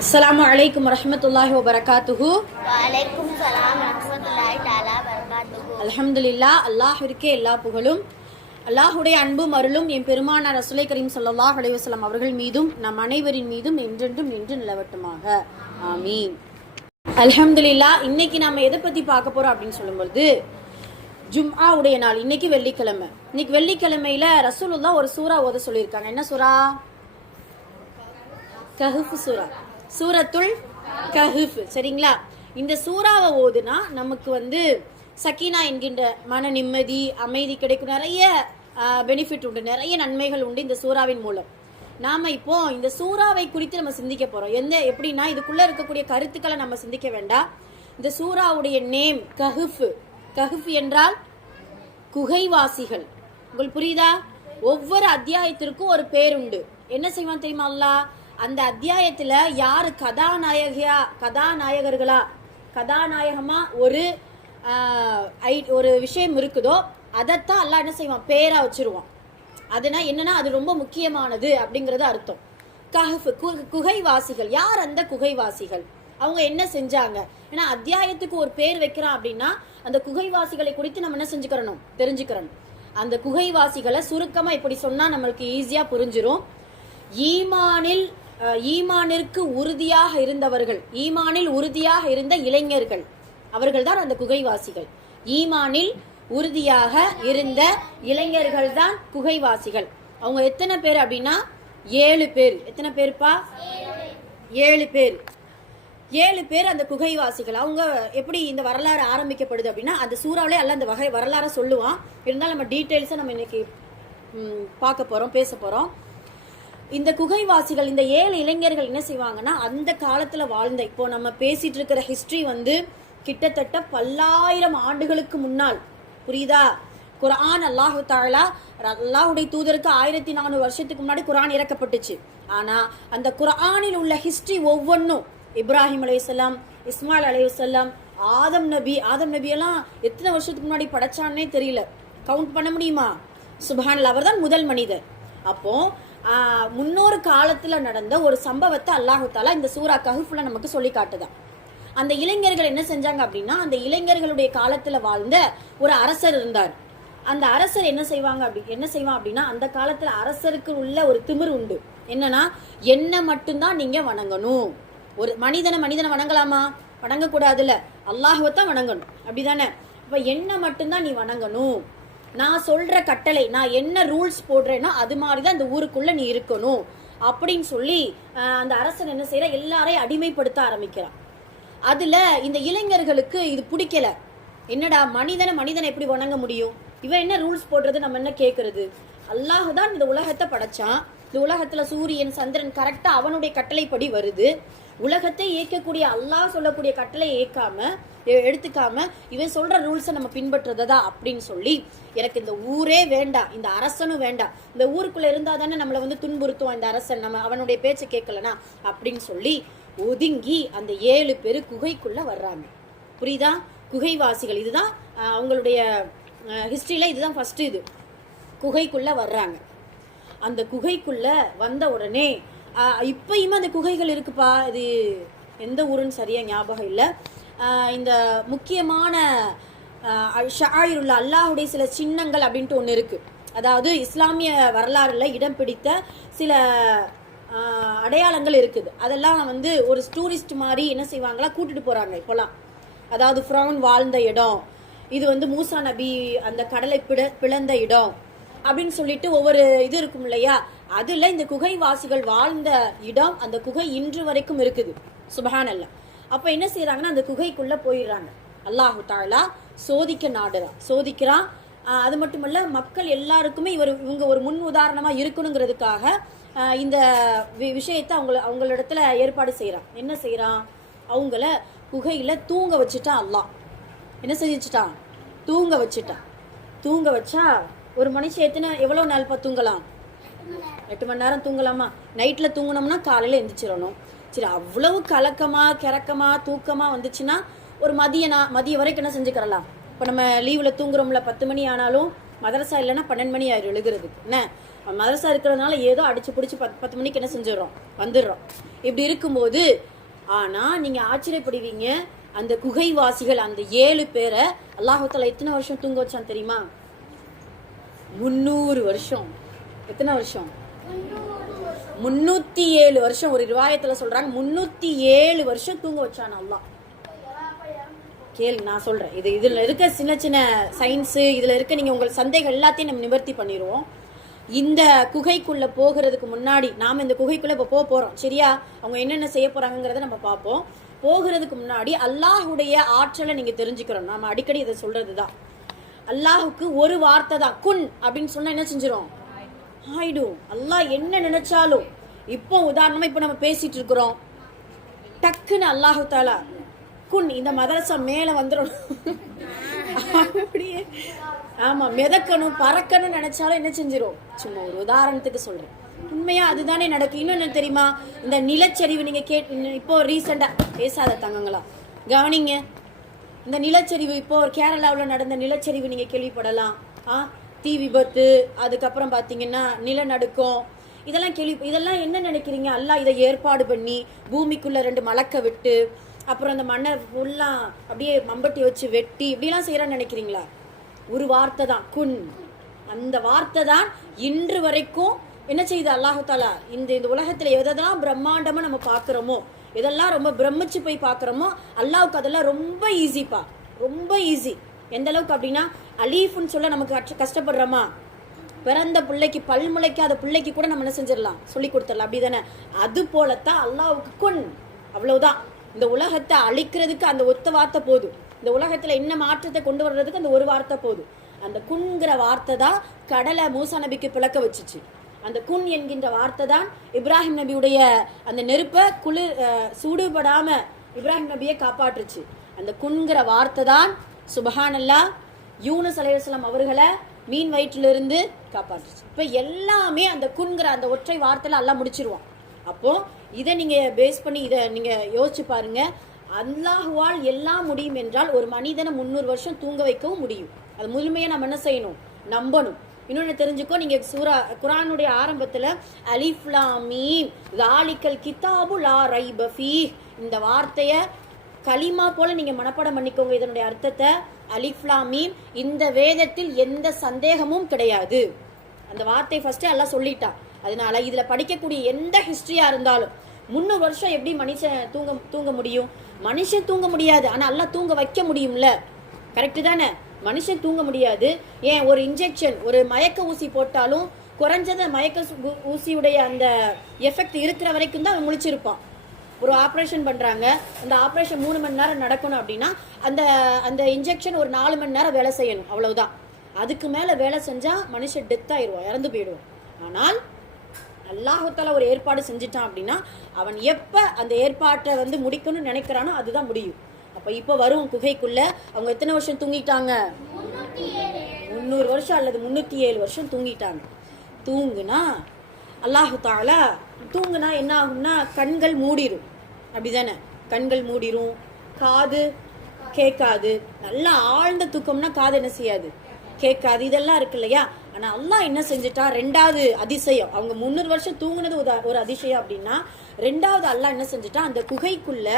அஸ்ஸலாமு அலைக்கும் வரஹ்மத்துல்லாஹி வபரகாத்துஹு. வலைக்கும் சலாம் வபரகாத்துஹு. அல்ஹம்துலில்லா அல்லாஹ்விற்கே எல்லா புகழும். அல்லாஹுடைய அன்பும் அருளும் என் பெருமானார் ரசூலை கரீம் ஸல்லல்லாஹு அலைஹி வஸல்லம் அவர்கள் மீதும் நம் அனைவரின் மீதும் என்றென்றும் நின்று நிலவட்டுமாக. ஆமீன். அல்ஹம்துலில்லா இன்னைக்கு நாம எதை பத்தி பார்க்க போறோம் அப்படின்னு சொல்லும்பொழுது ஜும்ஆ உடைய நாள் இன்னைக்கு வெள்ளிக்கிழமை. இன்னைக்கு வெள்ளிக்கிழமையில ரசூலுல்லாஹ் ஒரு சூரா ஓத சொல்லியிருக்காங்க. என்ன சூரா கஹுஃப் சூரா சூரத்துல் கஹுஃப் சரிங்களா? இந்த சூறாவை ஓதுனா நமக்கு வந்து சக்கீனா என்கின்ற மன நிம்மதி அமைதி கிடைக்கும். நிறைய பெனிஃபிட் உண்டு. நிறைய நன்மைகள் உண்டு இந்த சூறாவின் மூலம். நாம் இப்போ இந்த சூறாவை குறித்து நம்ம சிந்திக்க போகிறோம் எந்த எப்படின்னா இதுக்குள்ளே இருக்கக்கூடிய கருத்துக்களை நம்ம சிந்திக்க வேண்டாம். இந்த சூறாவுடைய நேம் கஹுஃப். கஹுஃப் என்றால் குகைவாசிகள். உங்களுக்கு புரியுதா? ஒவ்வொரு அத்தியாயத்திற்கும் ஒரு பேருண்டு என்ன செய்வான் தெரியுமா அல்லாஹ்? அந்த அத்தியாயத்தில் யார் கதாநாயகியா கதாநாயகர்களா கதாநாயகமாக ஒரு ஐ- ஒரு விஷயம் இருக்குதோ அதைத்தான் எல்லாம் என்ன செய்வான்? பேராக வச்சிருவான். அதுனா என்னன்னா அது ரொம்ப முக்கியமானது அப்படிங்கிறது அர்த்தம். கஹஃப் கு- குகைவாசிகள். யார் அந்த குகைவாசிகள்? அவங்க என்ன செஞ்சாங்க? ஏன்னா அத்தியாயத்துக்கு ஒரு பேர் வைக்கிறான் அப்படின்னா அந்த குகைவாசிகளை குறித்து நம்ம என்ன செஞ்சுக்கிறணும்? தெரிஞ்சுக்கிறணும். அந்த குகைவாசிகளை சுருக்கமாக இப்படி சொன்னால் நம்மளுக்கு ஈஸியாக புரிஞ்சிடும் ஈமானில் ஈமானிற்கு உறுதியாக இருந்தவர்கள் ஈமானில் உறுதியாக இருந்த இளைஞர்கள் அவர்கள்தான் அந்த குகைவாசிகள். ஈமானில் உறுதியாக இருந்த இளைஞர்கள் தான் குகைவாசிகள். அவங்க எத்தனை பேர் அப்படின்னா ஏழு பேர். எத்தனை பேர்ப்பா? ஏழு பேர். ஏழு பேர் அந்த குகைவாசிகள். அவங்க எப்படி இந்த வரலாறு ஆரம்பிக்கப்படுது அப்படின்னா அந்த சூறாவிலே அல்ல அந்த வகை வரலாறை சொல்லுவான். இருந்தாலும் நம்ம டீட்டெயில்ஸை நம்ம இன்னைக்கு பார்க்க போகிறோம் பேச போகிறோம் இந்த குகைவாசிகள் இந்த ஏழு இளைஞர்கள் என்ன செய்வாங்கன்னா அந்த காலத்துல வாழ்ந்த இப்போ நம்ம பேசிட்டு இருக்கிற ஹிஸ்டரி வந்து கிட்டத்தட்ட பல்லாயிரம் ஆண்டுகளுக்கு முன்னால். புரியுதா? குர்ஆன் அல்லாஹு தாலா அல்லாஹுடைய தூதருக்கு ஆயிரத்தி நானூறு வருஷத்துக்கு முன்னாடி குரான் இறக்கப்பட்டுச்சு. ஆனா அந்த குரானில் உள்ள ஹிஸ்டரி ஒவ்வொன்றும் இப்ராஹிம் அலையுசல்லாம் இஸ்மாயில் அலையுசல்லாம் ஆதம் நபி ஆதம் நபியெல்லாம் எத்தனை வருஷத்துக்கு முன்னாடி படைச்சான்னே தெரியல. கவுண்ட் பண்ண முடியுமா? சுபஹானில் அவர் தான் முதல் மனிதர். அப்போ முன்னொரு காலத்தில் நடந்த ஒரு சம்பவத்தை அல்லாஹாலா இந்த சூரா கஹுஃபில் நமக்கு சொல்லி காட்டுதான் அந்த இளைஞர்கள் என்ன செஞ்சாங்க அப்படின்னா அந்த இளைஞர்களுடைய காலத்தில் வாழ்ந்த ஒரு அரசர் இருந்தார். அந்த அரசர் என்ன செய்வாங்க அப்படி என்ன செய்வான் அப்படின்னா அந்த காலத்தில் அரசருக்கு உள்ள ஒரு திமிர் உண்டு. என்னன்னா என்ன மட்டும்தான் நீங்கள் வணங்கணும். ஒரு மனிதனை மனிதனை வணங்கலாமா? வணங்கக்கூடாதுல்ல. அல்லாஹுவை தான் வணங்கணும். அப்படிதானே? இப்போ என்ன மட்டும்தான் நீ வணங்கணும். நான் சொல்ற கட்டளை நான் என்ன ரூல்ஸ் போடுறேனோ அது மாதிரி தான் இந்த ஊருக்குள்ள நீ இருக்கணும் அப்படின்னு சொல்லி அந்த அரசன் என்ன செய்யற எல்லாரையும் அடிமைப்படுத்த ஆரம்பிக்கிறான். அதுல இந்த இளைஞர்களுக்கு இது பிடிக்கல. என்னடா மனிதனை மனிதனை எப்படி வணங்க முடியும்? இவன் என்ன ரூல்ஸ் போடுறது நம்ம என்ன கேட்கறது அல்லாஹ் தான் இந்த உலகத்தை படைச்சான். இந்த உலகத்துல சூரியன் சந்திரன் கரெக்டா அவனுடைய கட்டளைப்படி வருது. உலகத்தை இயக்கக்கூடிய அல்லாஹ் சொல்லக்கூடிய கட்டளை ஏற்காம எடுத்துக்காம இவன் சொல்ற ரூல்ஸை நம்ம பின்பற்றுறதா அப்படின்னு சொல்லி எனக்கு இந்த ஊரே வேண்டாம் இந்த அரசனும் வேண்டாம். இந்த ஊருக்குள்ள இருந்தா தானே நம்மளை வந்து துன்புறுத்துவான் இந்த அரசன் நம்ம அவனுடைய பேச்சை கேட்கலனா அப்படின்னு சொல்லி ஒதுங்கி அந்த ஏழு பேர் குகைக்குள்ள வர்றாங்க. புரியுதா? குகைவாசிகள். இதுதான் அவங்களுடைய ஹிஸ்டரியில இதுதான் ஃபர்ஸ்ட் இது. குகைக்குள்ள வர்றாங்க. அந்த குகைக்குள்ள வந்த உடனே இப்பயுமே அந்த குகைகள் இருக்குப்பா. இது எந்த ஊருன்னு சரியாக ஞாபகம் இல்லை. இந்த முக்கியமான ஷாயிருள்ள அல்லாஹுடைய சில சின்னங்கள் அப்படின்ட்டு ஒன்று இருக்குது அதாவது இஸ்லாமிய வரலாறுல இடம் பிடித்த சில அடையாளங்கள் இருக்குது. அதெல்லாம் வந்து ஒரு டூரிஸ்ட் மாதிரி என்ன செய்வாங்களா? கூட்டிட்டு போகிறாங்க இப்போலாம். அதாவது ஃப்ரௌன் வாழ்ந்த இடம். இது வந்து மூசா நபி அந்த கடலை பிட பிளந்த இடம். அப்படின்னு சொல்லிட்டு ஒவ்வொரு இது இருக்கும் இல்லையா? அதுல இந்த குகைவாசிகள் வாழ்ந்த இடம் அந்த குகை இன்று வரைக்கும் இருக்குது. சுபஹானல்ல. அப்ப என்ன செய்யறாங்கன்னா அந்த குகைக்குள்ள போயிடுறாங்க. அல்லாஹு தாலா சோதிக்க நாடுறான். சோதிக்கிறான். அது மட்டுமல்ல மக்கள் எல்லாருக்குமே இவர் இவங்க ஒரு முன் உதாரணமா இருக்கணுங்கிறதுக்காக இந்த வி- விஷயத்தை அவங்கள அவங்களிடத்துல ஏற்பாடு செய்கிறான் என்ன செய்கிறான் அவங்கள குகையில தூங்க வச்சுட்டான் அல்லாஹ். என்ன செஞ்சுட்டான் தூங்க வச்சுட்டான். தூங்க வச்சா ஒரு மனுஷன் எத்தனை எவ்வளவு நாள் பா தூங்கலாம்? எட்டு மணி நேரம் தூங்கலாமா? நைட்டில் தூங்கினோம்னா காலையில் எந்திரிச்சிடணும் சரி அவ்வளவு கலக்கமாக கிறக்கமாக தூக்கமாக வந்துச்சுன்னா ஒரு மதிய நான் மதிய வரைக்கும் என்ன செஞ்சுக்கிறலாம் இப்போ நம்ம லீவில் தூங்குறோம்ல பத்து மணி ஆனாலும் மதரசா இல்லைன்னா பன்னெண்டு மணி ஆயிரும் எழுகிறதுக்கு என்ன? மதரசா இருக்கிறதுனால ஏதோ அடிச்சு பிடிச்சி பத்து பத்து மணிக்கு என்ன செஞ்சிடறோம்? வந்துடுறோம். இப்படி இருக்கும்போது ஆனால் நீங்கள் ஆச்சரியப்படுவீங்க அந்த குகைவாசிகள் அந்த ஏழு பேரை அல்லாஹத்தில் எத்தனை வருஷம் தூங்க வச்சான் தெரியுமா? முந்நூறு வருஷம். எத்தனை வருஷம்? முன்னூத்தி ஏழு வருஷம் ஒரு ரிவாயத்துல சொல்றாங்க. முன்னூத்தி ஏழு வருஷம் தூங்க வச்சான் அல்லாஹ். கேளு நான் சொல்றேன். இது இதுல இருக்க சின்ன சின்ன சயின்ஸ் இதுல இருக்க நீங்க உங்கள் சந்தேகம் எல்லாத்தையும் நம்ம நிவர்த்தி பண்ணிடுவோம் இந்த குகைக்குள்ள போகிறதுக்கு முன்னாடி நாம இந்த குகைக்குள்ள இப்போ போக போறோம். சரியா? அவங்க என்னென்ன செய்ய போறாங்கங்கிறத நம்ம பார்ப்போம். போகிறதுக்கு முன்னாடி அல்லாஹுடைய ஆற்றலை நீங்க தெரிஞ்சுக்கிறோம். நாம அடிக்கடி இதை சொல்றதுதான். அல்லாஹுக்கு ஒரு வார்த்தை தான். குன் அப்படின்னு சொன்னா என்ன செஞ்சிடும் ஆயிடும். அல்லாஹ் என்ன நினைச்சாலும். இப்போ உதாரணமா இப்போ நம்ம பேசிட்டு இருக்கிறோம். டக்குன்னு அல்லாஹு தாலா குன் இந்த மதரசா மேல வந்துடும் அப்படியே ஆமா மிதக்கணும் பறக்கணும் நினைச்சாலும் என்ன செஞ்சிடும் சும்மா ஒரு உதாரணத்துக்கு சொல்றேன். உண்மையா அதுதானே நடக்கும் இன்னும் தெரியுமா? இந்த நிலச்சரிவு நீங்க கே இப்போ ரீசெண்டா பேசாத தங்கங்களா கவனிங்க. இந்த நிலச்சரிவு இப்போ கேரளாவில் நடந்த நிலச்சரிவு நீங்க கேள்விப்படலாம். ஆ தீ விபத்து அதுக்கப்புறம் பார்த்தீங்கன்னா நிலநடுக்கம். இதெல்லாம் கேள்வி இதெல்லாம் என்ன நினைக்கிறீங்க? அல்லாஹ் இதை ஏற்பாடு பண்ணி பூமிக்குள்ள ரெண்டு மலக்க விட்டு அப்புறம் அந்த மண்ணை ஃபுல்லாக அப்படியே மம்பட்டி வச்சு வெட்டி இப்படிலாம் செய்யறான்னு நினைக்கிறீங்களா? ஒரு வார்த்தை தான் குன். அந்த வார்த்தை தான் இன்று வரைக்கும் என்ன செய்யுது அல்லாஹு தாலா இந்த இந்த உலகத்தில் எதெல்லாம் பிரம்மாண்டமாக நம்ம பார்க்குறோமோ எதெல்லாம் ரொம்ப பிரமிச்சு போய் பார்க்குறோமோ அல்லாவுக்கு அதெல்லாம் ரொம்ப ஈஸிப்பா ரொம்ப ஈஸி எந்த அளவுக்கு அப்படின்னா அலீஃப்னு சொல்ல நமக்கு கஷ்டப்படுறோமா? பிறந்த பிள்ளைக்கு பல் முளைக்காத பிள்ளைக்கு கூட நம்ம என்ன செஞ்சிடலாம்? சொல்லி கொடுத்துடலாம். அப்படிதானே? அது போலத்தான் அல்லாவுக்கு கொன். அவ்வளவுதான். இந்த உலகத்தை அழிக்கிறதுக்கு அந்த ஒத்த வார்த்தை போதும். இந்த உலகத்துல என்ன மாற்றத்தை கொண்டு வர்றதுக்கு அந்த ஒரு வார்த்தை போதும். அந்த குன்கிற வார்த்தை தான் கடலை மூசா நபிக்கு பிளக்க வச்சுச்சு. அந்த குன் என்கின்ற வார்த்தை தான் இப்ராஹிம் நபியுடைய அந்த நெருப்பை குளிர் சூடுபடாமல் சூடுபடாம இப்ராஹிம் நபியை காப்பாற்றுச்சு. அந்த குன்கிற வார்த்தை தான் சுபஹானல்லா யூனு அலைஹிஸ்ஸலாம் அவர்களை மீன் வயிற்றிலிருந்து காப்பாற்றுச்சு. இப்போ எல்லாமே அந்த குன்கிற அந்த ஒற்றை வார்த்தையில் எல்லாம் முடிச்சிருவான். அப்போ இதை நீங்கள் பேஸ் பண்ணி இதை நீங்கள் யோசிச்சு பாருங்க. அல்லாஹுவால் எல்லாம் முடியும் என்றால் ஒரு மனிதனை முந்நூறு வருஷம் தூங்க வைக்கவும் முடியும். அது முழுமையாக நம்ம என்ன செய்யணும்? நம்பணும். இன்னொன்று தெரிஞ்சுக்கோ நீங்கள் சூரா குரானுடைய ஆரம்பத்தில் அலிஃப்லாமி லாலிக்கல் கிதாபு லா ரைபஃபி இந்த வார்த்தையை கலிமா போல நீங்க மனப்பாடம் பண்ணிக்கோங்க இதனுடைய அர்த்தத்தை. அலிஃப்லாமீம் இந்த வேதத்தில் எந்த சந்தேகமும் கிடையாது. அந்த வார்த்தை ஃபர்ஸ்ட் எல்லாம் சொல்லிட்டான். அதனால இதுல படிக்கக்கூடிய எந்த ஹிஸ்டரியா இருந்தாலும் முந்நூறு வருஷம் எப்படி மனுஷன் தூங்க தூங்க முடியும்? மனுஷன் தூங்க முடியாது. ஆனா எல்லாம் தூங்க வைக்க முடியும்ல? கரெக்டு தானே? மனுஷன் தூங்க முடியாது. ஏன்? ஒரு இன்ஜெக்ஷன் ஒரு மயக்க ஊசி போட்டாலும் குறைஞ்சத மயக்க ஊசியுடைய அந்த எஃபெக்ட் இருக்கிற வரைக்கும் தான் அவன் முழிச்சிருப்பான். ஒரு ஆப்ரேஷன் பண்றாங்க. அந்த ஆப்ரேஷன் மூணு மணி நேரம் நடக்கணும் அப்படின்னா அந்த அந்த இன்ஜெக்ஷன் ஒரு நாலு மணி நேரம் வேலை செய்யணும். அவ்வளவுதான். அதுக்கு மேல வேலை செஞ்சா மனுஷன் டெத் ஆயிடுவான் இறந்து போயிடுவான். ஆனால் அல்லாஹால ஒரு ஏற்பாடு செஞ்சுட்டான் அப்படின்னா அவன் எப்ப அந்த ஏற்பாட்டை வந்து முடிக்கணும்னு நினைக்கிறானோ அதுதான் முடியும். அப்ப இப்ப வரும் குகைக்குள்ள அவங்க எத்தனை வருஷம் தூங்கிட்டாங்க? முந்நூறு வருஷம் அல்லது முன்னூத்தி ஏழு வருஷம் தூங்கிட்டாங்க. தூங்குனா அல்லாஹு தாலா தூங்குனா என்ன ஆகும்னா கண்கள் மூடிரும். அப்படிதானே? கண்கள் மூடிரும் காது கேட்காது. நல்லா ஆழ்ந்த தூக்கம்னா காது என்ன செய்யாது? கேட்காது. இதெல்லாம் இருக்கு இல்லையா? ஆனா அல்லாஹ் என்ன செஞ்சுட்டா? ரெண்டாவது அதிசயம். அவங்க முந்நூறு வருஷம் தூங்குனது ஒரு- ஒரு அதிசயம் அப்படின்னா ரெண்டாவது அல்லாஹ் என்ன செஞ்சுட்டா அந்த குகைக்குள்ள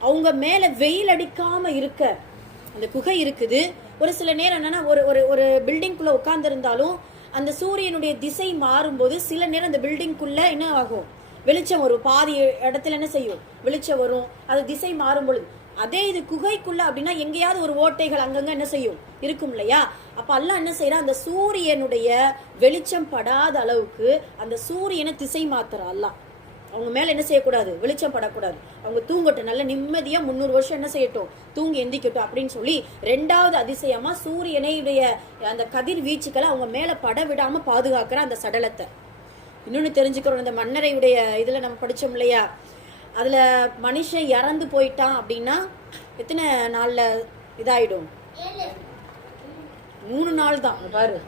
அவங்க மேல வெயில் அடிக்காம இருக்க அந்த குகை இருக்குது. ஒரு சில நேரம் என்னன்னா ஒரு ஒரு ஒரு பில்டிங்குள்ள உட்கார்ந்து இருந்தாலும் அந்த சூரியனுடைய திசை மாறும்போது சில நேரம் அந்த பில்டிங்குள்ள என்ன ஆகும்? வெளிச்சம் வரும். பாதி இடத்துல என்ன செய்யும்? வெளிச்சம் வரும். அது திசை மாறும் பொழுது அதே இது குகைக்குள்ள அப்படின்னா எங்கேயாவது ஒரு ஓட்டைகள் அங்கங்க என்ன செய்யும்? இருக்கும் இல்லையா? அப்ப அல்லாஹ் என்ன செய்யறா அந்த சூரியனுடைய வெளிச்சம் படாத அளவுக்கு அந்த சூரியனை திசை மாத்துறா அல்லாஹ். அவங்க மேலே என்ன செய்யக்கூடாது? வெளிச்சம் படக்கூடாது. அவங்க தூங்கட்டும். நல்ல நிம்மதியாக முந்நூறு வருஷம் என்ன செய்யட்டும்? தூங்கி எந்திக்கட்டும் அப்படின்னு சொல்லி ரெண்டாவது அதிசயமா சூரியனையுடைய அந்த கதிர் வீச்சுக்களை அவங்க மேலே பட விடாமல் பாதுகாக்கிற அந்த சடலத்தை. இன்னொன்று தெரிஞ்சுக்கிறோம். இந்த மன்னரையுடைய இதில் நம்ம படித்தோம் இல்லையா? அதில் மனுஷன் இறந்து போயிட்டான் அப்படின்னா எத்தனை நாளில் இதாயிடும்? மூணு நாள் தான் பாரு.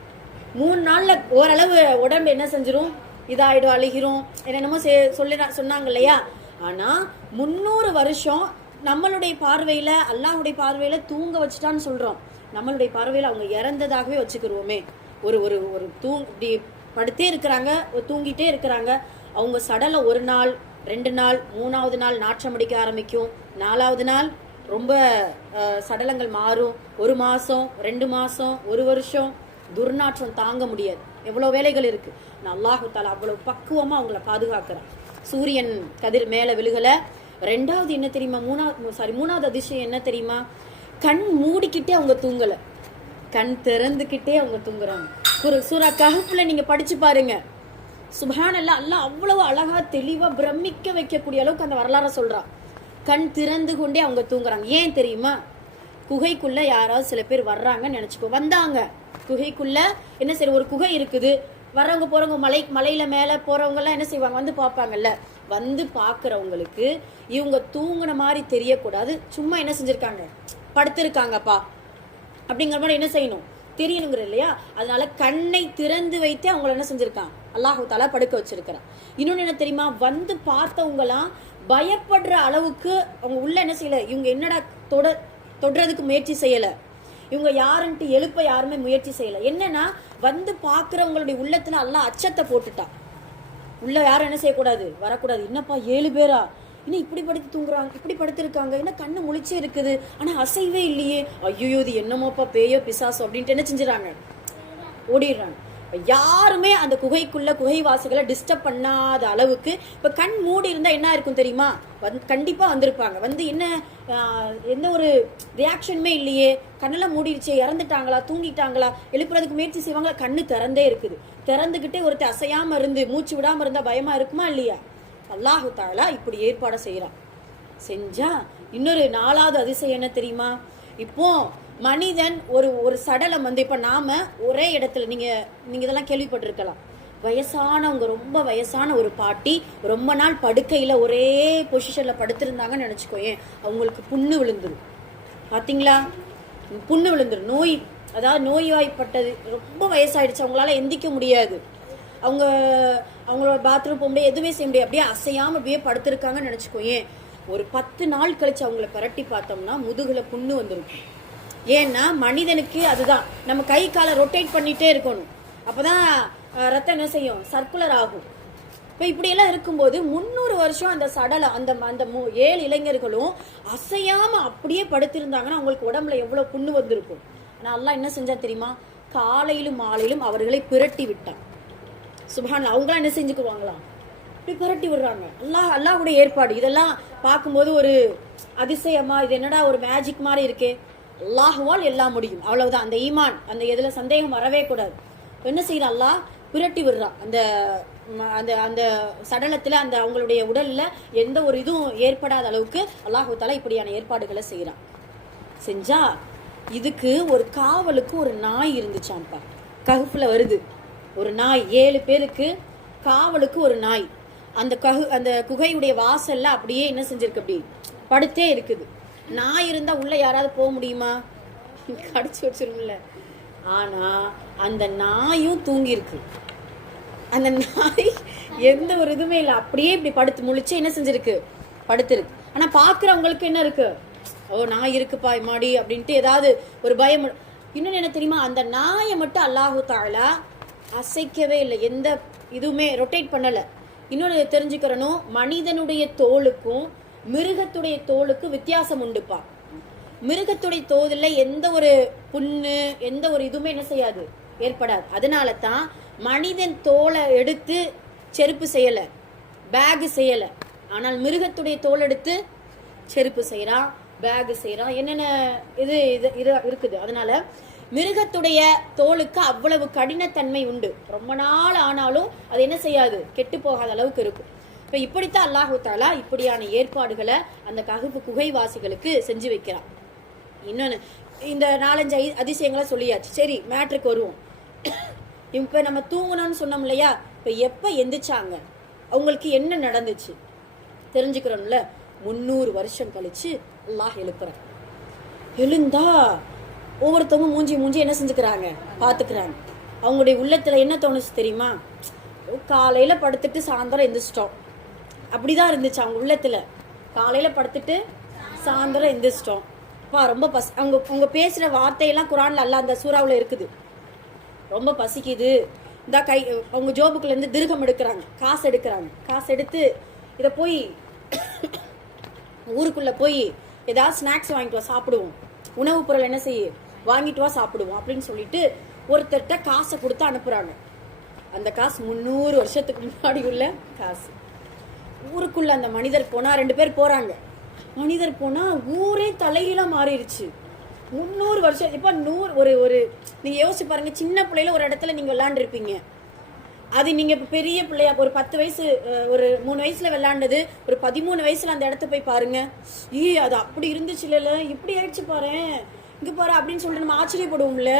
மூணு நாளில் ஓரளவு உடம்பு என்ன செஞ்சிடும் இதாகிடும் அழுகிறோம். என்னென்னமோ செ- சொல்லி சொன்னாங்க இல்லையா ஆனால் முந்நூறு வருஷம் நம்மளுடைய பார்வையில் அல்லாஹுடைய பார்வையில் தூங்க வச்சுட்டான்னு சொல்கிறோம் நம்மளுடைய பார்வையில் அவங்க இறந்ததாகவே வச்சுக்கிருவோமே. ஒரு ஒரு ஒரு தூங் இப்படி படுத்தே இருக்கிறாங்க தூங்கிட்டே இருக்கிறாங்க. அவங்க சடலம் ஒரு நாள் ரெண்டு நாள் மூணாவது நாள் நாற்றம் அடிக்க ஆரம்பிக்கும். நாலாவது நாள் ரொம்ப சடலங்கள் மாறும். ஒரு மாதம் ரெண்டு மாதம் ஒரு வருஷம் துர்நாற்றம் தாங்க முடியாது. எவ்வளோ வேலைகள் இருக்குது அல்லாஹு தாலா அவ்வளவு பக்குவமா அவங்கள பாதுகாக்கிறான். சூரியன் கதிர் மேல விழுகல. ரெண்டாவது என்ன தெரியுமா? மூணாவது சாரி மூணாவது அதிசயம் என்ன தெரியுமா? கண் மூடிக்கிட்டே அவங்க தூங்கல. கண் திறந்துக்கிட்டே அவங்க தூங்குறாங்க. ஒரு சூரா கஹஃப்ல நீங்க படிச்சு பாருங்க. சுபஹான் அல்லா அல்லாஹ் அவ்வளவு அழகா தெளிவா பிரமிக்க வைக்கக்கூடிய அளவுக்கு அந்த வரலாறை சொல்றான் கண் திறந்து கொண்டே அவங்க தூங்குறாங்க. ஏன் தெரியுமா? குகைக்குள்ள யாராவது சில பேர் வர்றாங்கன்னு நினைச்சுக்கோ. வந்தாங்க. குகைக்குள்ள என்ன சரி ஒரு குகை இருக்குது. வர்றவங்க போகிறவங்க மலை மலையில் மேலே போகிறவங்கலாம் என்ன செய்வாங்க? வந்து பார்ப்பாங்கல்ல. வந்து பார்க்குறவங்களுக்கு இவங்க தூங்கின மாதிரி தெரியக்கூடாது. சும்மா என்ன செஞ்சுருக்காங்க? படுத்திருக்காங்கப்பா. அப்படிங்கிற மாதிரி என்ன செய்யணும்? தெரியணுங்கிற இல்லையா? அதனால கண்ணை திறந்து வைத்தே அவங்கள என்ன செஞ்சிருக்கான்? அல்லாஹு தாலா படுக்க வச்சிருக்கிறான். இன்னொன்று என்ன தெரியுமா? வந்து பார்த்தவங்களாம் பயப்படுற அளவுக்கு அவங்க உள்ள என்ன செய்யல? இவங்க என்னடா தொட தொடுறதுக்கு முயற்சி செய்யலை? இவங்க யாருன்ட்டு எழுப்ப யாருமே முயற்சி செய்யல. என்னன்னா வந்து பாக்குறவங்களுடைய உள்ளத்துல எல்லாம் அச்சத்தை போட்டுட்டான். உள்ள யாரும் என்ன செய்யக்கூடாது? வரக்கூடாது. என்னப்பா ஏழு பேரா? இன்னும் இப்படி படுத்து தூங்குறாங்க? இப்படி படுத்திருக்காங்க? என்ன கண்ணு முழிச்சே இருக்குது. ஆனா அசைவே இல்லையே. ஐயோ இது என்னமோப்பா பேயோ பிசாசோ அப்படின்ட்டு என்ன செஞ்சுறாங்க ஓடிடுறாங்க. யாருமே அந்த குகைக்குள்ள குகைவாசிகளை டிஸ்டர்ப் பண்ணாத அளவுக்கு இப்ப கண் மூடி இருந்தா என்ன இருக்கும் தெரியுமா? வந் கண்டிப்பா வந்திருப்பாங்க. வந்து என்ன எந்த ஒரு ரியாக்ஷனுமே இல்லையே. கண்ணெல்லாம் மூடிடுச்சே இறந்துட்டாங்களா தூங்கிட்டாங்களா எழுப்புறதுக்கு முயற்சி செய்வாங்களா கண்ணு திறந்தே இருக்குது. திறந்துகிட்டே ஒருத்தர் அசையாம இருந்து மூச்சு விடாம இருந்தா பயமா இருக்குமா இல்லையா? அல்லாஹு தாலா இப்படி ஏற்பாடை செய்யறான். செஞ்சா இன்னொரு நாலாவது அதிசயம் என்ன தெரியுமா? இப்போ மனிதன் ஒரு ஒரு சடலம் வந்து இப்போ நாம ஒரே இடத்துல நீங்க நீங்க இதெல்லாம் கேள்விப்பட்டிருக்கலாம். வயசானவங்க ரொம்ப வயசான ஒரு பாட்டி ரொம்ப நாள் படுக்கையில ஒரே பொசிஷன்ல படுத்திருந்தாங்கன்னு நினைச்சுக்கோயேன் அவங்களுக்கு புண்ணு விழுந்துடும் பாத்தீங்களா? புண்ணு விழுந்துடும் நோய் அதாவது நோய்வாய்ப்பட்டது ரொம்ப வயசாயிடுச்சு அவங்களால எந்திக்க முடியாது. அவங்க அவங்களோட பாத்ரூம் போக முடியாது எதுவுமே செய்ய முடியாது. அப்படியே அசையாம அப்படியே படுத்திருக்காங்கன்னு நினைச்சுக்கோயேன். ஒரு பத்து நாள் கழிச்சு அவங்கள பரட்டி பார்த்தோம்னா முதுகுல புண்ணு வந்துடும் ஏன்னா மனிதனுக்கு அதுதான். நம்ம கை காலை ரொட்டேட் பண்ணிகிட்டே இருக்கணும். அப்போ தான் ரத்தம் என்ன செய்யும்? சர்க்குலர் ஆகும். இப்போ இப்படியெல்லாம் இருக்கும்போது முந்நூறு வருஷம் அந்த சடலை அந்த அந்த மூ- ஏழு இளைஞர்களும் அசையாமல் அப்படியே படுத்திருந்தாங்கன்னா அவங்களுக்கு உடம்புல எவ்வளோ புண்ணு வந்திருக்கும். ஆனால் எல்லாம் என்ன செஞ்சா தெரியுமா? காலையிலும் மாலையிலும் அவர்களை பிரட்டி விட்டான். சுபான் அவங்களாம் என்ன செஞ்சுக்குவாங்களாம்? இப்படி புரட்டி விடுறாங்க. அல்லாஹ் அல்லாஹ்வுடைய ஏற்பாடு. இதெல்லாம் பார்க்கும்போது ஒரு அதிசயமா இது என்னடா ஒரு மேஜிக் மாதிரி இருக்கே. அல்லாஹுவால் எல்லாம் முடியும். அவ்வளவுதான். அந்த ஈமான் அந்த இதில் சந்தேகம் வரவே கூடாது. என்ன செய்யற? அல்லாஹ் புரட்டி விடுறான் அந்த அந்த அந்த சடலத்தில் அந்த அவங்களுடைய உடலில் எந்த ஒரு இதுவும் ஏற்படாத அளவுக்கு அல்லாஹு தாலா இப்படியான ஏற்பாடுகளை செய்கிறான் செஞ்சா இதுக்கு ஒரு காவலுக்கு ஒரு நாய் இருந்துச்சாம்ப்பா ககுப்பில் வருது. ஒரு நாய் ஏழு பேருக்கு காவலுக்கு ஒரு நாய். அந்த ககு அந்த குகையுடைய வாசல்ல அப்படியே என்ன செஞ்சிருக்கு அப்படி? படுத்தே இருக்குது. நாய் இருந்தால் உள்ளே யாராவது போக முடியுமா? கடிச்சு வச்சிருமில்ல ஆனால் அந்த நாயும் தூங்கியிருக்கு. அந்த நாய் எந்த ஒரு இதுவுமே இல்லை. அப்படியே இப்படி படுத்து முழிச்சு என்ன செஞ்சிருக்கு? படுத்திருக்கு. ஆனால் பார்க்குறவங்களுக்கு என்ன இருக்கு? ஓ நாய் இருக்குப்பா இம்மாடி அப்படின்ட்டு ஏதாவது ஒரு பயம். இன்னொன்று என்ன தெரியுமா? அந்த நாயை மட்டும் அல்லாஹு தாலா அசைக்கவே இல்லை. எந்த இதுவுமே ரொட்டேட் பண்ணலை. இன்னொன்று தெரிஞ்சுக்கிறனும் மனிதனுடைய தோலுக்கும் மிருகத்துடைய தோலுக்கு வித்தியாசம் உண்டுப்பா. மிருகத்துடைய தோதுல எந்த ஒரு புண்ணு எந்த ஒரு இதுவுமே என்ன செய்யாது? ஏற்படாது. அதனால தான் மனிதன் தோலை எடுத்து செருப்பு செய்யல பேக் செய்யல. ஆனால் மிருகத்துடைய தோல் எடுத்து செருப்பு செய்யறான் பேக் செய்யறான் என்னென்ன இது இது இது இருக்குது. அதனால மிருகத்துடைய தோலுக்கு அவ்வளவு கடினத்தன்மை உண்டு. ரொம்ப நாள் ஆனாலும் அது என்ன செய்யாது? கெட்டு போகாத அளவுக்கு இருக்கும். இப்போ இப்படித்தான் அல்லாஹு தாலா இப்படியான ஏற்பாடுகளை அந்த ககுப்பு குகைவாசிகளுக்கு செஞ்சு வைக்கிறான். இன்னொன்று இந்த நாலஞ்சு ஐ- அதிசயங்களை சொல்லியாச்சு. சரி மேட்ருக்கு வருவோம். இப்போ நம்ம தூங்கணும்னு சொன்னோம் இல்லையா? இப்போ எப்போ எந்திரிச்சாங்க? அவங்களுக்கு என்ன நடந்துச்சு? தெரிஞ்சுக்கிறோம்ல. முந்நூறு வருஷம் கழிச்சு அல்லாஹ் எழுப்புறேன். எழுந்தா ஒவ்வொருத்தவங்க மூஞ்சி மூஞ்சி என்ன செஞ்சுக்கிறாங்க? பார்த்துக்கிறாங்க அவங்களுடைய உள்ளத்தில் என்ன தோணுச்சு தெரியுமா? காலையில் படுத்துட்டு சாயந்தரம் எந்திரிச்சிட்டோம். அப்படிதான் இருந்துச்சு அவங்க உள்ளத்துல. காலையில படுத்துட்டு சாயந்தரம் எந்திரிச்சிட்டோம். அப்பா ரொம்ப பசி அவங்க அவங்க பேசுற வார்த்தையெல்லாம் குரான்ல அல்ல அந்த சூறாவில் இருக்குது. ரொம்ப பசிக்குது. இந்த கை அவங்க ஜோபுக்குள்ள இருந்து திருகம் எடுக்கிறாங்க காசு எடுக்கிறாங்க. காசு எடுத்து இதை போய் ஊருக்குள்ள போய் ஏதாவது ஸ்நாக்ஸ் வாங்கிட்டு வா சாப்பிடுவோம். உணவுப் பொருள் என்ன செய்ய? வாங்கிட்டு வா சாப்பிடுவோம் அப்படின்னு சொல்லிட்டு ஒருத்தர்கிட்ட காசை கொடுத்து அனுப்புறாங்க. அந்த காசு முந்நூறு வருஷத்துக்கு முன்னாடி உள்ள காசு. ஊருக்குள்ள அந்த மனிதர் போனா ரெண்டு பேர் போறாங்க. மனிதர் போனா ஊரே தலையில மாறிடுச்சு முந்நூறு வருஷம் இப்ப நூறு ஒரு ஒரு நீங்க யோசிச்சு பாருங்க சின்ன பிள்ளையில ஒரு இடத்துல நீங்க விளாண்டுருப்பீங்க அது நீங்க இப்ப பெரிய பிள்ளையா ஒரு பத்து வயசு ஒரு மூணு வயசுல விளாண்டது ஒரு பதிமூணு வயசுல அந்த இடத்த போய் பாருங்க. ஈ அது அப்படி இருந்துச்சு இல்ல இப்படி ஆயிடுச்சு பாரு இங்க பாரு அப்படின்னு சொல்லிட்டு நம்ம ஆச்சரியப்படுவோம்ல.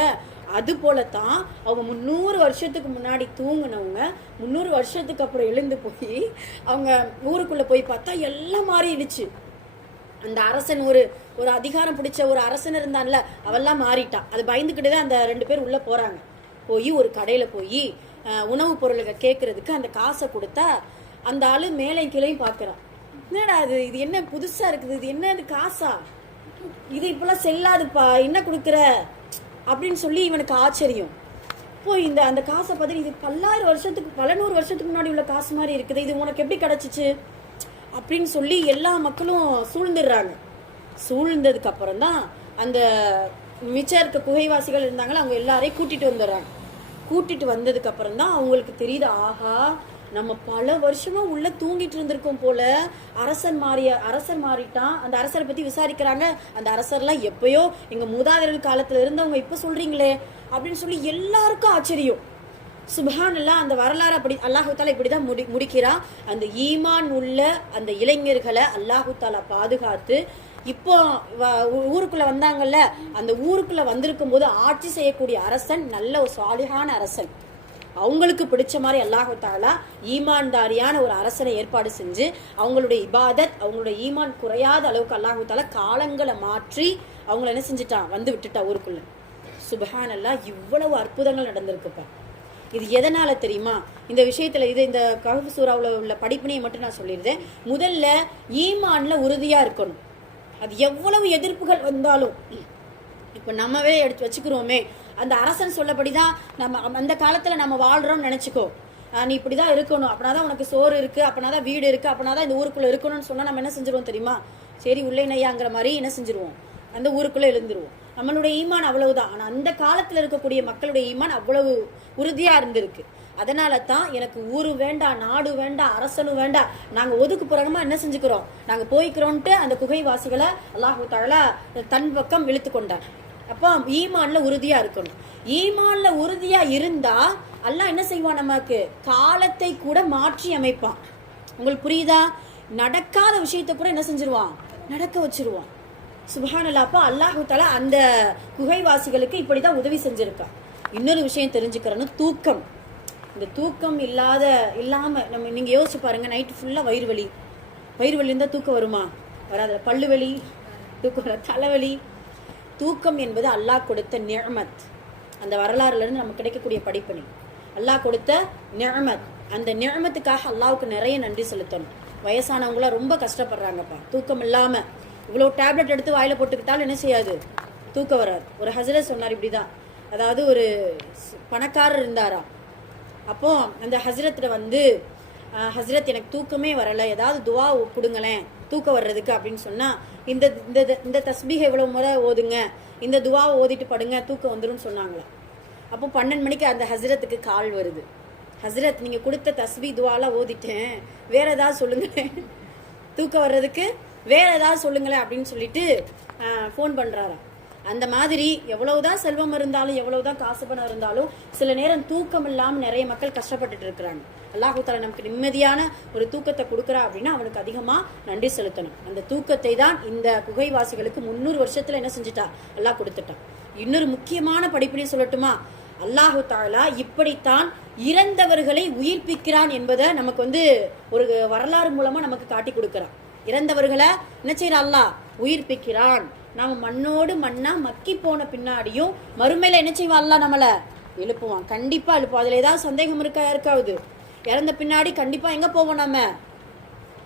அது போலத்தான் அவங்க முந்நூறு வருஷத்துக்கு முன்னாடி தூங்குனவங்க முந்நூறு வருஷத்துக்கு அப்புறம் எழுந்து போய் அவங்க ஊருக்குள்ளே போய் பார்த்தா எல்லாம் மாறிடுச்சு. அந்த அரசன் ஒரு ஒரு அதிகாரம் பிடிச்ச ஒரு அரசன் இருந்தான்ல அவெல்லாம் மாறிட்டான் அது பயந்துக்கிட்டு தான் அந்த ரெண்டு பேர் உள்ளே போகிறாங்க போய் ஒரு கடையில் போய் உணவுப் பொருளுக்கு கேட்குறதுக்கு அந்த காசை கொடுத்தா அந்த ஆள் மேலே கீழையும் பார்க்குறான். என்னடா இது? இது என்ன புதுசாக இருக்குது? இது என்ன இது காசா? இது இப்பெல்லாம் செல்லாதுப்பா. என்ன கொடுக்குற? அப்படின்னு சொல்லி இவனுக்கு ஆச்சரியம். இப்போ இந்த அந்த காசை பார்த்து இது பல்லாயிரம் வருஷத்துக்கு பல நூறு வருஷத்துக்கு முன்னாடி உள்ள காசு மாதிரி இருக்குது. இது உனக்கு எப்படி கிடச்சிச்சு? அப்படின்னு சொல்லி எல்லா மக்களும் சூழ்ந்துடுறாங்க. சூழ்ந்ததுக்கு அப்புறம் தான் அந்த மிச்சம் இருக்க குகைவாசிகள் இருந்தாங்களா அவங்க எல்லாரையும் கூட்டிட்டு வந்துடுறாங்க. கூட்டிட்டு வந்ததுக்கு அப்புறம் தான் அவங்களுக்கு தெரியுது ஆஹா நம்ம பல வருஷமா உள்ள தூங்கிட்டு இருந்திருக்கோம் போல. அரசன் மாறிய அரசர் மாறிட்டான். அந்த அரசரை பத்தி விசாரிக்கிறாங்க. அந்த அரசர்லாம் எப்பயோ எங்க மூதாதையர்கள் காலத்துல இருந்தவங்க இப்ப சொல்றீங்களே அப்படின்னு சொல்லி எல்லாருக்கும் ஆச்சரியம். சுபஹானல்லா அந்த வரலாறு அப்படி அல்லாஹு தாலா இப்படிதான் முடி முடிக்கிறான் அந்த ஈமான் உள்ள அந்த இளைஞர்களை அல்லாஹு தாலா பாதுகாத்து இப்போ வ- ஊ- ஊருக்குள்ள வந்தாங்கல்ல அந்த ஊருக்குள்ள வந்திருக்கும் போது ஆட்சி செய்யக்கூடிய அரசன் நல்ல ஒரு சாலிகான அரசன். அவங்களுக்கு பிடிச்ச மாதிரி அல்லாஹாலா ஈமான்தாரியான ஒரு அரசனை ஏற்பாடு செஞ்சு அவங்களுடைய இபாதத் அவங்களுடைய ஈமான் குறையாத அளவுக்கு அல்லாஹாலா காலங்களை மாற்றி அவங்கள என்ன செஞ்சுட்டான் வந்து விட்டுட்டா ஊருக்குள்ள. சுபஹானல்லா இவ்வளவு அற்புதங்கள் நடந்திருக்குப்பா. இது எதனால தெரியுமா? இந்த விஷயத்துல இது இந்த கஹப் சூறாவில் உள்ள படிப்பினையை மட்டும் நான் சொல்லியிருந்தேன் முதல்ல ஈமான்ல உறுதியா இருக்கணும். அது எவ்வளவு எதிர்ப்புகள் வந்தாலும் இப்ப நம்மவே எடுத்து வச்சுக்கிறோமே அந்த அரசன் சொல்லபடிதான் நம்ம அந்த காலத்துல நம்ம வாழ்றோம்னு நினைச்சுக்கோ. நீ இப்படி தான் இருக்கணும். அப்படின்னா உனக்கு சோறு இருக்கு. அப்படின்னா தான் வீடு இருக்கு. அப்படின்னா தான் இந்த ஊருக்குள்ள இருக்கணும்னு சொன்னா நம்ம என்ன செஞ்சிருவோம் தெரியுமா? சரி உள்ளே நையாங்கிற மாதிரி என்ன செஞ்சிருவோம்? அந்த ஊருக்குள்ள எழுந்துருவோம். நம்மளுடைய ஈமான் அவ்வளவுதான். ஆனா அந்த காலத்துல இருக்கக்கூடிய மக்களுடைய ஈமான் அவ்வளவு உறுதியா இருந்திருக்கு. அதனால தான் எனக்கு ஊரு வேண்டாம் நாடு வேண்டாம் அரசனும் வேண்டாம். நாங்க ஒதுக்கு புறமா என்ன செஞ்சுக்கிறோம்? நாங்க போய்க்கிறோம்ட்டு அந்த குகைவாசிகளை அல்லாஹு தாலா தன் பக்கம் இழுத்து கொண்டார் அப்போ ஈமான்ல உறுதியா இருக்கணும். ஈமான்ல உறுதியா இருந்தா அல்லாஹ் என்ன செய்வான் நமக்கு? காலத்தை கூட மாற்றி அமைப்பான். உங்களுக்கு புரியுதா? நடக்காத விஷயத்தை கூட என்ன செஞ்சிருவான்? நடக்க வச்சிருவான். சுபஹானல்லா அப்போ அல்லாஹு தாலா அந்த குகைவாசிகளுக்கு இப்படிதான் உதவி செஞ்சிருக்கான். இன்னொரு விஷயம் தெரிஞ்சுக்கிறணும் தூக்கம். இந்த தூக்கம் இல்லாத இல்லாம நம்ம நீங்க யோசிச்சு பாருங்க நைட்டு ஃபுல்லா வயிறு வலி. வயிறு வலி இருந்தால் தூக்கம் வருமா? வராது. பல்லு வலி தூக்கம் வர தலைவலி தூக்கம் என்பது அல்லாஹ் கொடுத்த நியமத். அந்த வரலாறுலேருந்து நமக்கு கிடைக்கக்கூடிய படிப்பணி அல்லாஹ் கொடுத்த நியமத். அந்த நியமத்துக்காக அல்லாவுக்கு நிறைய நன்றி செலுத்தணும். வயசானவங்களாம் ரொம்ப கஷ்டப்படுறாங்கப்பா. தூக்கம் இல்லாமல் இவ்வளோ டேப்லெட் எடுத்து வாயில் போட்டுக்கிட்டாலும் என்ன செய்யாது? தூக்கம் வராது. ஒரு ஹசரத் சொன்னார் இப்படி தான் அதாவது ஒரு பணக்காரர் இருந்தாராம் அப்போ அந்த ஹசரத்தில் வந்து ஹசரத் ஹஸ்ரத் எனக்கு தூக்கமே வரலை. ஏதாவது துவா கொடுங்களேன். தூக்கம் வர்றதுக்கு அப்படின்னு சொன்னால் இந்த இந்த இந்த தஸ்பீக இவ்வளவு முறை ஓதுங்க இந்த துவாவை ஓதிட்டு படுங்க தூக்கம் வந்துடும் சொன்னாங்களா? அப்போ பன்னெண்டு மணிக்கு அந்த ஹஸ்ரத்துக்கு கால் வருது. ஹஸ்ரத் நீங்கள் கொடுத்த தஸ்பி துவாலாம் ஓதிட்டேன் வேற ஏதாவது சொல்லுங்களேன். தூக்கம் வர்றதுக்கு வேற ஏதாவது சொல்லுங்களேன் அப்படின்னு சொல்லிட்டு ஃபோன் பண்ணுறாரா அந்த மாதிரி எவ்வளவுதான் செல்வம் இருந்தாலும் எவ்வளவுதான் காசு பணம் இருந்தாலும் சில நேரம் தூக்கம் இல்லாமல் நிறைய மக்கள் கஷ்டப்பட்டுட்டு இருக்கிறாங்க. அல்லாஹூத்தால நமக்கு நிம்மதியான ஒரு தூக்கத்தை கொடுக்குறா அப்படின்னா அவனுக்கு அதிகமாக நன்றி செலுத்தணும். அந்த தூக்கத்தை தான் இந்த குகைவாசிகளுக்கு முந்நூறு வருஷத்துல என்ன செஞ்சுட்டா? அல்லாஹ் கொடுத்துட்டான். இன்னொரு முக்கியமான படிப்பினை சொல்லட்டுமா? அல்லாஹு தாலா இப்படித்தான் இறந்தவர்களை உயிர்ப்பிக்கிறான் என்பதை நமக்கு வந்து ஒரு வரலாறு மூலமா நமக்கு காட்டி கொடுக்கிறான் இறந்தவர்களை என்ன செய்யற அல்லாஹ்? உயிர்ப்பிக்கிறான். நாம் மண்ணோடு மண்ணாக மக்கி போன பின்னாடியும் மறுமையில் என்ன செய்வான் நம்மளை? எழுப்புவான். கண்டிப்பாக எழுப்புவான். அதில் ஏதாவது சந்தேகம் இருக்கா இருக்காது இறந்த பின்னாடி கண்டிப்பாக எங்கே போவோம் நம்ம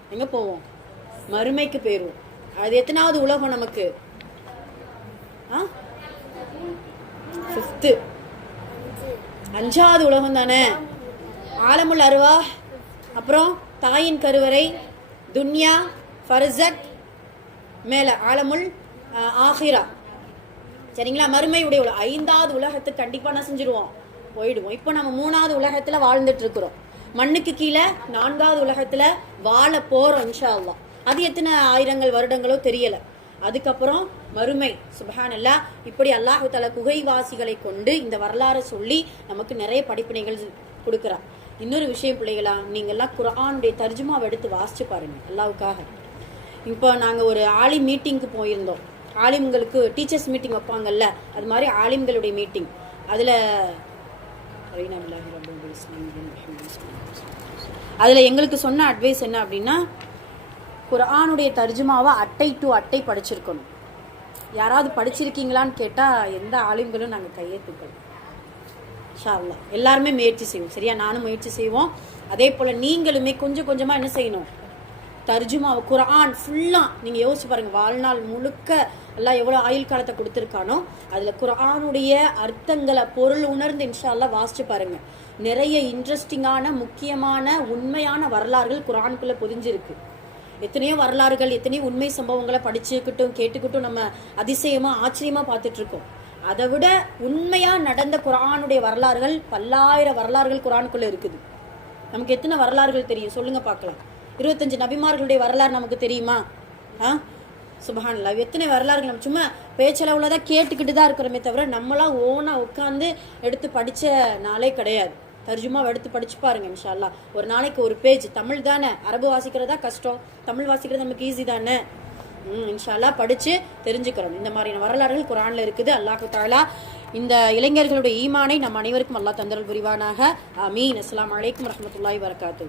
எங்கே போவோம்? மறுமைக்கு போயிருவோம் அது எத்தனாவது உலகம் நமக்கு? ஆ? ஃபிஃப்த்து அஞ்சாவது உலகம் தானே? ஆலமுல் அருவா அப்புறம் தாயின் கருவறை துன்யா ஃபர்சக் மேலே ஆலமுல் ஆஹிரா. சரிங்களா? மறுமை உடைய உலகம் ஐந்தாவது உலகத்துக்கு கண்டிப்பாக என்ன செஞ்சிருவோம்? போயிடுவோம். இப்போ நம்ம மூணாவது உலகத்தில் வாழ்ந்துட்டு இருக்கிறோம் மண்ணுக்கு கீழே நான்காவது உலகத்தில் வாழ போகிறோம் இன்ஷா அல்லா அது எத்தனை ஆயிரங்கள் வருடங்களோ தெரியல. அதுக்கப்புறம் மறுமை. சுபஹானல்லா. இப்படி அல்லாஹு தல குகைவாசிகளை கொண்டு இந்த வரலாறை சொல்லி நமக்கு நிறைய படிப்பினைகள் கொடுக்குறான் இன்னொரு விஷயம் பிள்ளைகளா நீங்கள்லாம் குரானுடைய தர்ஜுமாவை எடுத்து வாசிச்சு பாருங்க அல்லாவுக்காக. இப்போ நாங்கள் ஒரு ஆலி மீட்டிங்க்கு போயிருந்தோம். ஆலிம்களுக்கு டீச்சர்ஸ் மீட்டிங் வைப்பாங்கல்ல அது மாதிரி ஆலிம்களுடைய மீட்டிங் அதில் அதில் எங்களுக்கு சொன்ன அட்வைஸ் என்ன அப்படின்னா குரானுடைய தர்ஜுமாவை அட்டை டு அட்டை படிச்சிருக்கணும். யாராவது படிச்சிருக்கீங்களான்னு கேட்டால் எந்த ஆலிம்களும் நாங்கள் கையெழுத்துக்கணும் ஷாவில் எல்லாருமே முயற்சி செய்வோம். சரியா? நானும் முயற்சி செய்வோம். அதே போல் நீங்களுமே கொஞ்சம் கொஞ்சமாக என்ன செய்யணும்? தர்ஜுமாவை குரான் ஃபுல்லாக நீங்கள் யோசிச்சு பாருங்கள் வாழ்நாள் முழுக்க எல்லாம் எவ்வளோ ஆயுள் காலத்தை கொடுத்துருக்கானோ அதில் குரானுடைய அர்த்தங்களை பொருள் உணர்ந்து இன்ஷா வாசிச்சு பாருங்கள் நிறைய இன்ட்ரெஸ்டிங்கான முக்கியமான உண்மையான வரலாறுகள் குரானுக்குள்ளே பொதிஞ்சிருக்கு. எத்தனையோ வரலாறுகள் எத்தனையோ உண்மை சம்பவங்களை படிச்சுக்கிட்டும் கேட்டுக்கிட்டும் நம்ம அதிசயமாக ஆச்சரியமாக பார்த்துட்டு இருக்கோம் அதை விட உண்மையாக நடந்த குரானுடைய வரலாறுகள் பல்லாயிரம் வரலாறுகள் குரானுக்குள்ளே இருக்குது. நமக்கு எத்தனை வரலாறுகள் தெரியும்? சொல்லுங்க பார்க்கலாம். இருபத்தஞ்சு நபிமார்களுடைய வரலாறு நமக்கு தெரியுமா? ஆ? சுபஹான்லா எத்தனை வரலாறுகள் நம்ம சும்மா பேச்சளவுல தான் கேட்டுக்கிட்டு தான் இருக்கிறோமே தவிர நம்மளாம் ஓனா உட்காந்து எடுத்து படிச்ச நாளே கிடையாது. தர்ஜுமா எடுத்து படிச்சு பாருங்க இன்ஷா அல்லாஹ் ஒரு நாளைக்கு ஒரு பேஜ். தமிழ் தானே? அரபு வாசிக்கிறதா கஷ்டம். தமிழ் வாசிக்கிறது நமக்கு ஈஸி தானே? ம் இன்ஷால்லா படிச்சு தெரிஞ்சுக்கிறோம். இந்த மாதிரியான வரலாறுகள் குரான்ல இருக்குது. அல்லாஹு தாலா இந்த இளைஞர்களுடைய ஈமானை நம் அனைவருக்கும் அல்லாஹ் தந்தரல் புரிவானாக. அமீன் அஸ்லாம் அலைக்கும் வரஹ்மத்துல்லாஹி வரகாத்து